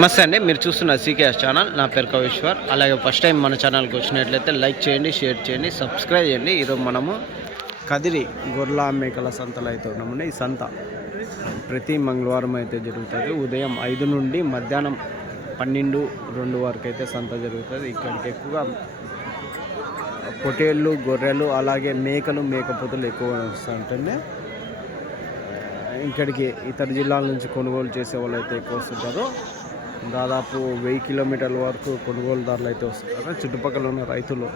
నమస్తే అండి. మీరు చూస్తున్న సీకేఎస్ ఛానల్. నా పేరు కవేశ్వర్. అలాగే ఫస్ట్ టైం మన ఛానల్కి వచ్చినట్లయితే లైక్ చేయండి షేర్ చేయండి సబ్స్క్రైబ్ చేయండి. ఈరోజు మనము కదిరి గొర్రెల మేకల సంతలో అయితే ఉన్నామండి. ఈ సంత ప్రతి మంగళవారం అయితే జరుగుతుంది. ఉదయం ఐదు నుండి మధ్యాహ్నం పన్నెండు రెండు వరకు అయితే సంత జరుగుతుంది. ఇక్కడికి ఎక్కువగా పొటేళ్ళు గొర్రెలు అలాగే మేకలు మేకపోతులు ఎక్కువ వస్తుంటుంది ఇక్కడికి ఇతర జిల్లాల నుంచి కొనుగోలు చేసే వాళ్ళు అయితే ఎక్కువ వస్తుంటారు. దాదాపు వెయ్యి కిలోమీటర్ల వరకు కొనుగోలుదారులు అయితే వస్తారు చుట్టుపక్కల ఉన్న రైతులు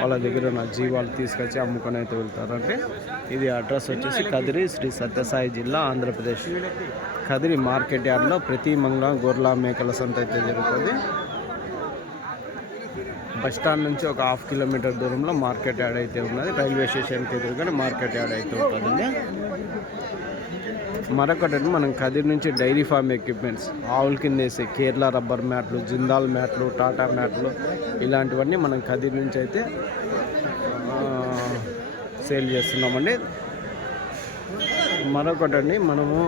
వాళ్ళ దగ్గర ఉన్న జీవాలు తీసుకొచ్చి అమ్ముకొని అయితే వెళ్తారంటే ఇది అడ్రస్ వచ్చేసి కదిరి శ్రీ సత్యసాయి జిల్లా ఆంధ్రప్రదేశ్. కదిరి మార్కెట్ యార్డ్లో ప్రతి మంగళం గొర్రెల మేకల సంత అయితే జరుగుతుంది. బస్ స్టాండ్ నుంచి ఒక హాఫ్ కిలోమీటర్ దూరంలో మార్కెట్ యార్డ్ అయితే ఉన్నది. రైల్వే స్టేషన్కి ఎదురుగానే మార్కెట్ యార్డ్ అయితే ఉంటుందండి మరొకటి మనం కదిరి నుంచి డైరీ ఫార్మ్ ఎక్విప్మెంట్స్ ఆవుల కింద వేసే కేరళ రబ్బర్ మ్యాట్లు జిందాల్ మ్యాట్లు టాటా మ్యాట్లు ఇలాంటివన్నీ మనం కదిరి నుంచి అయితే సేల్ చేస్తున్నామండి. మరొకటండి మనము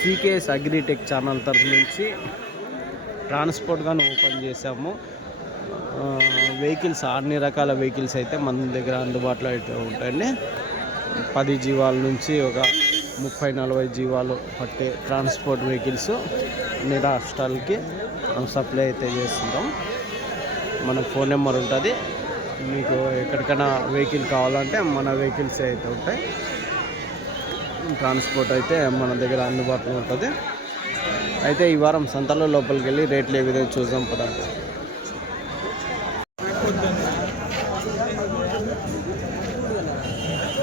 సీకేఎస్ అగ్రిటెక్ ఛానల్ తరఫు నుంచి ట్రాన్స్పోర్ట్ ఓపెన్ చేసాము వెహికల్స్ అన్ని రకాల వెహికల్స్ అయితే మన దగ్గర అందుబాటులో అయితే ఉంటాయండి. పది జీవాల నుంచి ఒక ముప్పై నలభై జీవాలు పట్టే ట్రాన్స్పోర్ట్ వెహికల్స్ అన్ని రాష్ట్రాలకి మనం సప్లై అయితే చేస్తుంటాం. మన ఫోన్ నెంబర్ ఉంటుంది. మీకు ఎక్కడికైనా వెహికల్ కావాలంటే మన వెహికల్స్ అయితే ఉంటాయి. ట్రాన్స్పోర్ట్ అయితే మన దగ్గర అందుబాటులో ఉంటుంది. అయితే ఈ వారం సంతలో లోపలికి వెళ్ళి రేట్లు ఏ విధంగా చూద్దాం పదండి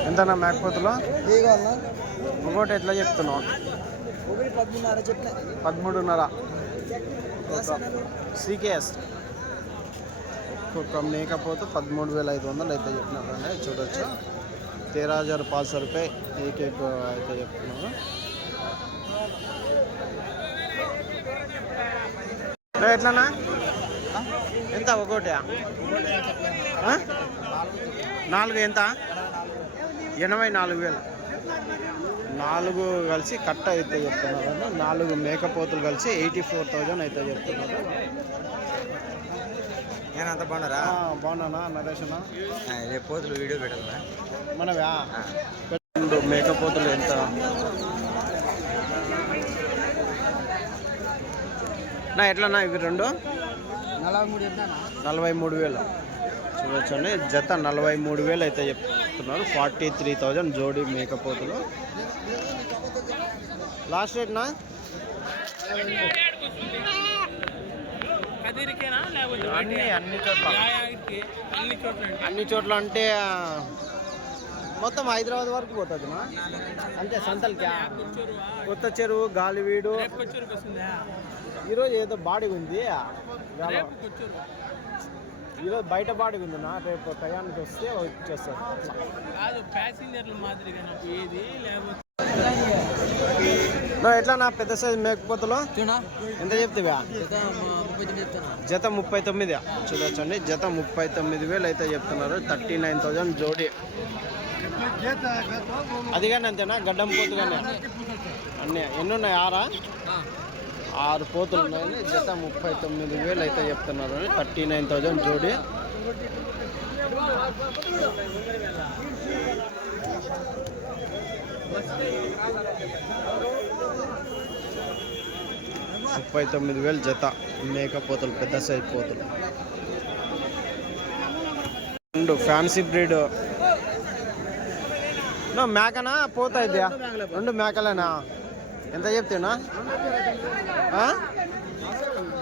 ఎంతనా మేకపోతులో? ఇంకోటి ఎట్లా చెప్తున్నావు? పదమూడున్నర. సీకేఎస్. ఒక్కొక్క మేకపోతే పదమూడు వేల ఐదు వందలు అయితే చెప్పినారండి చూడొచ్చు. తేరా హజార్ పాస్ రూపాయి రూపాయ అయితే చెప్తున్నారు ఎట్లానా ఎంత? ఒకటి నాలుగు ఎంత? ఎనభై నాలుగు వేలు. నాలుగు కలిసి కట్ట అయితే చెప్తున్నారు నాలుగు మేకపోతులు కలిసి ఎయిటీ ఫోర్ థౌజండ్ అయితే చెప్తున్నారు. నేను అంత బాగున్నారా? బాగున్నానా నరేషనా? పోతులు వీడియో పెట్టాలా మనవా? రెండు మేకపోతులు ఎంత? నా ఎట్లన్నా ఇవి రెండు? నలభై మూడు నలభై మూడు వేలు. చూడొచ్చండి. జత నలభై మూడు వేలు అయితే చెప్తున్నారు ఫార్టీ త్రీ థౌజండ్ జోడి మేకపోతులు లాస్ట్ రేట్నా అన్ని అన్ని చోట్ల. యాయాగిరికి అన్ని చోట్ల అంటే. అంటే మొత్తం హైదరాబాద్ వరకు పోతుంది మా అంతే సంతలకి కొత్త చెరువు గాలివీడు. ఈరోజు ఏదో బాడీ ఉంది. ఈరోజు బయట బాడీ ఉంది నా రేపు టయానికి వస్తే వచ్చేస్తారు. కాదు ప్యాసింజర్ల మాదిరిగా నాకు ఏది లేకపోతే ఎట్లా నా పెద్ద సైజు మేకపోతులు? ఎంత చెప్తావా? జత ముప్పై తొమ్మిది చూడొచ్చండి జత ముప్పై తొమ్మిది వేలు అయితే చెప్తున్నారు. థర్టీ నైన్ థౌజండ్ జోడి. అది కానీ అంతేనా? గడ్డం పోతు కానీ అన్నీ ఎన్ని ఉన్నాయి ఆరా ఆరు పోతులు ఉన్నాయని జత ముప్పై తొమ్మిది వేలు అయితే చెప్తున్నారు థర్టీ నైన్ థౌజండ్ జోడి. ముప్పై తొమ్మిది వేలు జత మేకపోతులు పెద్ద సైజ్ పోతులు. రెండు ఫ్యాన్సీ బ్రీడ్. నో మేకనా? పోతా ఇది రెండు మేకలేనా? ఎంత చెప్తున్నా?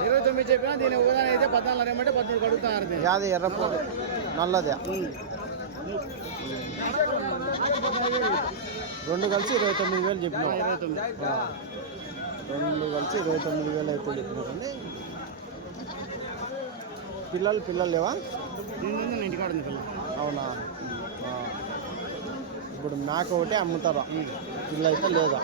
ఇరవై తొమ్మిది చెప్పినా దీని ఉదాహరణ అయితే పద్నాలుగు ఏమంటే పద్మూడు కడుగుతున్నారు యాది ఎర్రపోదు నల్లదే. రెండు కలిసి ఇరవై తొమ్మిది వేలు చెప్పినావు. ఆ. రెండు కలిసి ఇరవై తొమ్మిది వేలు అయితే చెప్పినారండి పిల్లలు పిల్లలు లేవా? అవునా. ఇప్పుడు మేక ఒకటి అమ్ముతారా? పిల్ల అయితే లేదా.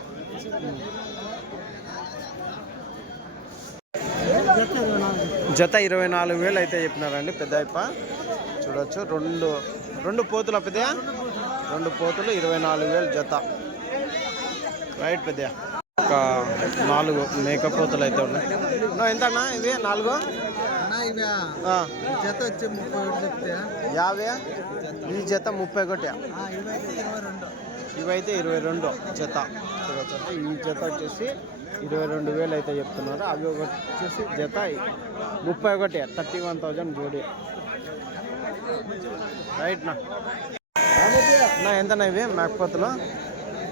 జత ఇరవై నాలుగు వేలు అయితే చెప్పినారండి పెద్ద అయిప చూడొచ్చు రెండు రెండు పోతులు పెద్దయా రెండు పోతులు ఇరవై నాలుగు వేలు జత. రైట్ పెద్దయా ఒక నాలుగు మేకపోతులు అయితే ఉన్నాయి. నువ్వు ఎంత అన్నా ఇవి? నాలుగు జత వచ్చి ముప్పై యాభై? ఈ జత ముప్పై ఒకటి. ఇవైతే ఇరవై రెండు జత. ఈ జత వచ్చేసి ఇరవై రెండు వేలు అయితే చెప్తున్నారు. అవి ఒకటి వచ్చేసి జత ముప్పై ఒకటి థర్టీ వన్ థౌజండ్ జోడి. రైట్ నా? ఎంత ఎంతనా ఇవి? మేకపోతులు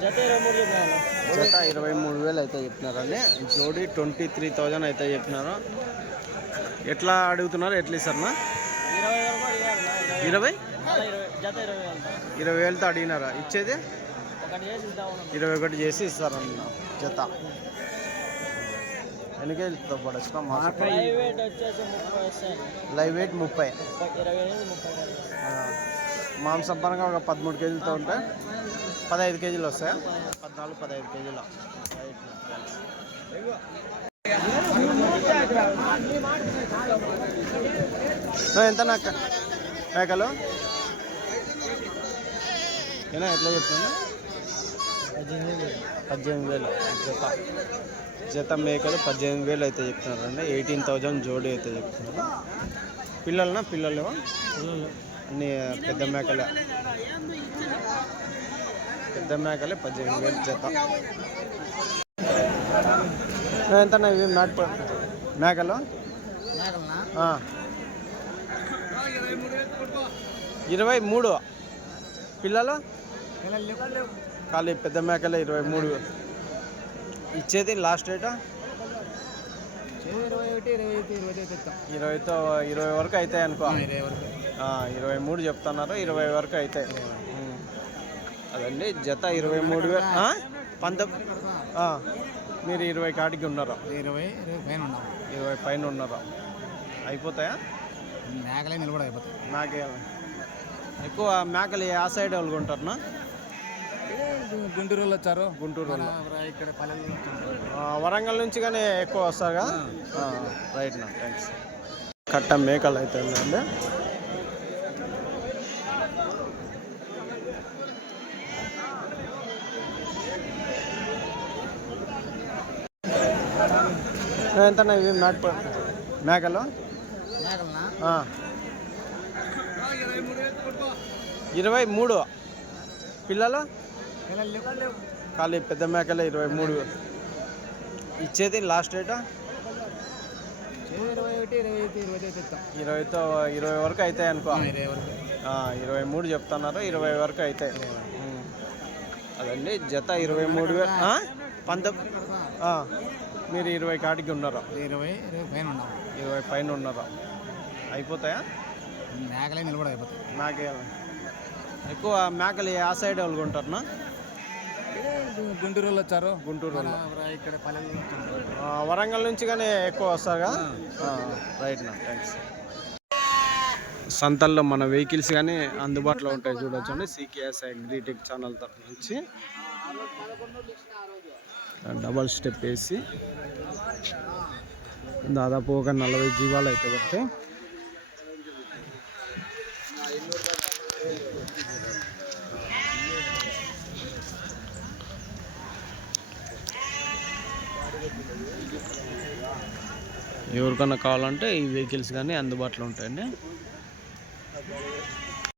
జత ఇరవై మూడు వేలు అయితే చెప్తున్నారండి. జోడి ట్వంటీ త్రీ థౌజండ్ అయితే చెప్పినారు ఎట్లా అడుగుతున్నారు? ఎట్లా ఇస్తారన్నా ఇరవై నా. ఇరవై? ఇరవై వేలతో అడిగినారా? ఇచ్చేది? ఇరవై ఒకటి చేసి ఇస్తారన్న జత. ఎన్ని కేజీలతో వస్తాయి లైవ్ వెయిట్ ముప్పై మాంసం పరంగా ఒక పదమూడు కేజీలతో ఉంటే పదహైదు కేజీలు వస్తాయా? పద్నాలుగు పదహైదు కేజీలు. ఎంత నాకు మేకలు? ఏనా ఎట్లా చెప్తున్నా? పద్దెనిమిది వేలు. జత జత మేకలు పద్దెనిమిది వేలు అయితే చెప్తున్నారండి. ఎయిటీన్ థౌజండ్ జోడి అయితే చెప్తున్నారు. పిల్లలనా? పిల్లలు. అన్ని పెద్ద మేకలే. పెద్ద మేకలే పద్దెనిమిది వేలు జత. ఎంత ఇవి? మేక మేకలు. ఇరవై మూడు. పిల్లలు? ఖాళీ పెద్ద మేకలే ఇరవై మూడు. ఇచ్చేది లాస్ట్ రేట్? చెప్తాం ఇరవైతో ఇరవై వరకు అవుతాయి అనుకో. ఇరవై మూడు చెప్తున్నారు ఇరవై వరకు అవుతాయి. అదండి జత ఇరవై మూడు మీరు ఇరవై కాటికి ఉన్నారు? ఇరవై ఇరవై పైన ఉన్నాం. ఇరవై పైన ఉన్నారు? అయిపోతాయా? మేకలే నిలబడి అయిపోతాయి. మేక ఎక్కువ మేకలు ఆ సైడ్ వాళ్ళు కొంటారునా? గుంటూరు వాళ్ళు వచ్చారు గుంటూరు ఇక్కడ వరంగల్ నుంచి కానీ ఎక్కువ వస్తారుగా? రైట్ నా థ్యాంక్స్ కట్ట మేకలు అయితే ఉందండి ఎంత మేకలు. ఇరవై మూడు. పిల్లలు? ఖాళీ పెద్ద మేకలే ఇరవై మూడు. ఇచ్చేది లాస్ట్ రేటు చెప్తాం ఇరవైతో ఇరవై వరకు అవుతాయి అనుకో. ఇరవై మూడు చెప్తున్నారు ఇరవై వరకు అవుతాయి. అదండి జత ఇరవై మూడు వే- ఆ? పంత ఆ, మీరు ఇరవై కాటికి ఉన్నారు? ఇరవై ఇరవై పైన ఉన్నాం. ఇరవై పైన ఉన్నారు? అయిపోతాయా? మేకలే నిలబడి అయిపోతాయి. మేక ఎక్కువ మేకలు ఆ సైడ్ వాళ్ళు కొంటారునా? గుంటూరు వాళ్ళు వచ్చారు గుంటూరు ఇక్కడ వరంగల్ నుంచి కానీ ఎక్కువ వస్తారుగా? రైట్ నా థ్యాంక్స్ సంతల్లో మన వెహికల్స్ కానీ అందుబాటులో ఉంటాయి చూడొచ్చండి. సికేఎస్ అగ్రిటెక్ ఛానల్ తరఫు నుంచి. డబల్ స్టెప్ వేసి దాదాపు ఒక నలభై జీవాలు అయితే పడతాయి ఎవరికన్నా కావాలంటే ఈ వెహికల్స్ కానీ అందుబాటులో ఉంటాయండి.